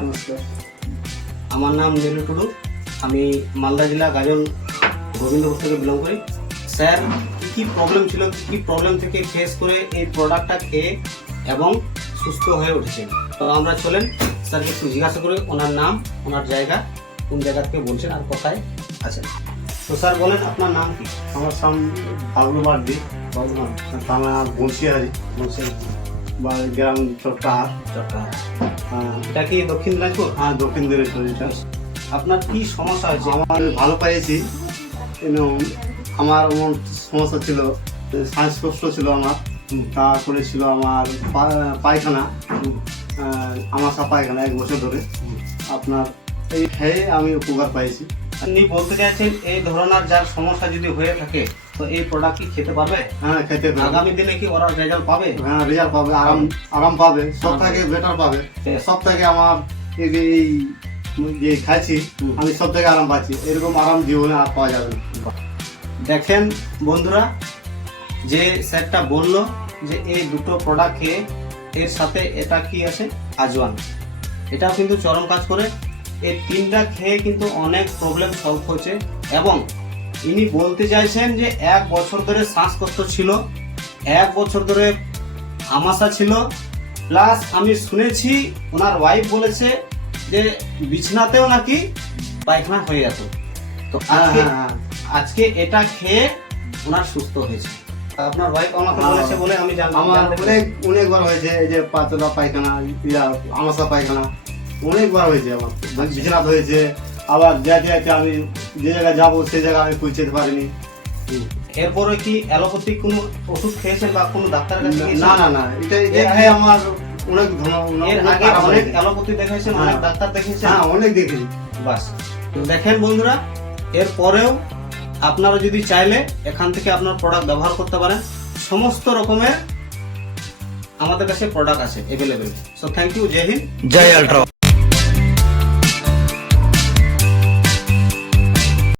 নমস্কার। আমার নাম নীলু টুডু। আমি মালদা জেলা গাজন গোবিন্দপুর থেকে বিলং করি। স্যার কী প্রবলেম ছিল, কী প্রবলেম থেকে ফেস করে এই প্রোডাক্টটা খেয়ে এবং সুস্থ হয়ে উঠেছেন। তো আমরা চলেন স্যারকে একটু জিজ্ঞাসা করে ওনার নাম, ওনার জায়গা, কোন জায়গা থেকে বলছেন আর কোথায় আছেন। তো স্যার বলেন আপনার নাম কি? আমার নাম বাবলু মার্ডি, থানা বংশীহারি, বা গ্রাম চট্টাহাট। এটা কি দক্ষিণ দিনাজপুর? হ্যাঁ, দক্ষিণ দিনাজপুর। এটা আপনার কি সমস্যা হয়েছে? আমার ভালো পেয়েছি। আমার এমন সমস্যা ছিল, শ্বাসকষ্ট ছিল আমার, তারপরে ছিল আমার পায়খানা, আমাশা পায়খানা 1 বছর ধরে। আপনার এই খেয়ে আমি উপকার পাইছি। আপনি বলতে চাইছেন এই ধরনের যার সমস্যা যদি হয়ে থাকে তো এই প্রোডাক্ট কি খেতে পারবে? হ্যাঁ, খেতে পারবে। আগামী দিনে কি ওরা রেজাল্ট পাবে? হ্যাঁ, রেজাল্ট পাবে, আরাম পাবে, সব থেকে বেটার পাবে। সব থেকে আমার এই যে খাচ্ছি আমি সব থেকে আরাম পাচ্ছি। এরকম আরাম জীবনে আর পাওয়া যাবে না। দেখেন বন্ধুরা, যে স্যারটা বললো যে এই দুটো প্রোডাক্ট খেয়ে, এর সাথে এটা কি আছে আজওয়ান, এটাও কিন্তু চরম কাজ করে। এই 3টা খেয়ে কিন্তু অনেক প্রবলেম সলভ হয়েছে। এবং ইনি বলতে চাইছেন যে 1 বছর ধরে শ্বাসকষ্ট ছিল, 1 বছর ধরে আমাশা ছিল, প্লাস আমি শুনেছি ওনার ওয়াইফ বলেছে যে বিছনাতেও নাকি পায়খানা হয়ে যেত। তো আজকে এটা খেয়ে ওনার সুস্থ হয়েছে। আপনার ওয়াইফ আমাকে বলেছে বলে আমি আমার অনেকবার হয়েছে। এই যে পাতলা পায়খানা, আমাশা পায়খানা অনেকবার হয়েছে আমার, বিছানাতে হয়েছে। আবার যেতে আমি যে জায়গায় যাবো সেই জায়গায় আমি পৌঁছাতে পারিনি। এরপরে কি অ্যালোপ্যাথিক কোনো ওষুধ খেয়েছেন বা কোনো ডাক্তারের কাছে গিয়েছেন? না, এটা খেয়ে আমার অনেক এর আগে অনেক অ্যালোপ্যাথি দেখাইছেন, অনেক ডাক্তার দেখিয়েছেন? হ্যাঁ, অনেক দেখেছি। বাস দেখেন বন্ধুরা, এরপরেও আপনারা যদি চাইলে এখান থেকে আপনার প্রোডাক্ট ব্যবহার করতে পারেন। সমস্ত রকমের আমাদের কাছে প্রোডাক্ট আছে অ্যাভেলেবেল। So thank you. জয় হিন্দ, জয় আল্ট্রা।